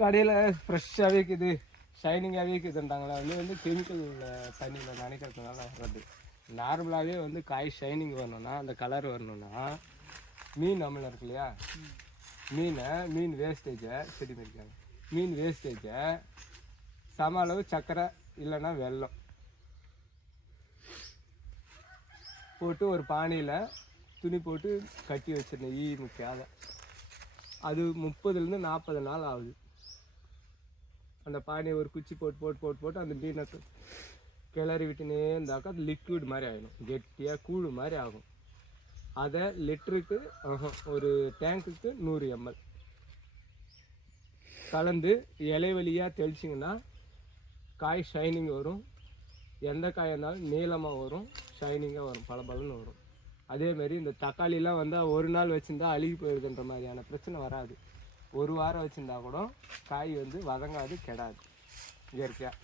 கடையில் ஃப்ரெஷ்ஷாகவே இருக்குது, ஷைனிங்காகவே இருக்குதுன்றாங்களா, வந்து கெமிக்கல் தண்ணியில் நினைக்கிறதுனால வர்றது. நார்மலாகவே வந்து காய் ஷைனிங் வரணும்னா, அந்த கலர் வரணும்னா, மீன் அமிலம் இருக்கு இல்லையா, மீன் வேஸ்டேஜை செடி பண்ணிக்காங்க. மீன் வேஸ்டேஜை சம அளவு சர்க்கரை இல்லைன்னா வெல்லம் போட்டு ஒரு பானையில் துணி போட்டு கட்டி வச்சிருந்தேன். முக்கியாத அது 30லேருந்து 40 நாள் ஆகுது. அந்த பானையை ஒரு குச்சி போட்டு அந்த மீனை கிளறி விட்டுனே இருந்தாக்கா அது லிக்விட் மாதிரி ஆகிடும், கெட்டியாக கூழ் மாதிரி ஆகும். அதை லிட்டருக்கு ஒரு டேங்க்குக்கு 100 ml கலந்து இலை வழியாக தெளிச்சிங்கன்னா காய் ஷைனிங் வரும். எந்த காயாக இருந்தாலும் நீளமாக வரும், ஷைனிங்காக வரும், பளபளன்னு வரும். அதேமாரி இந்த தக்காளிலாம் வந்தால் ஒரு நாள் வச்சுருந்தா அழுகி போயிடுதுன்ற மாதிரியான பிரச்சனை வராது. ஒரு வாரம் வச்சுருந்தா கூட காய் வந்து வதங்காது, கெடாது இயற்கையாக.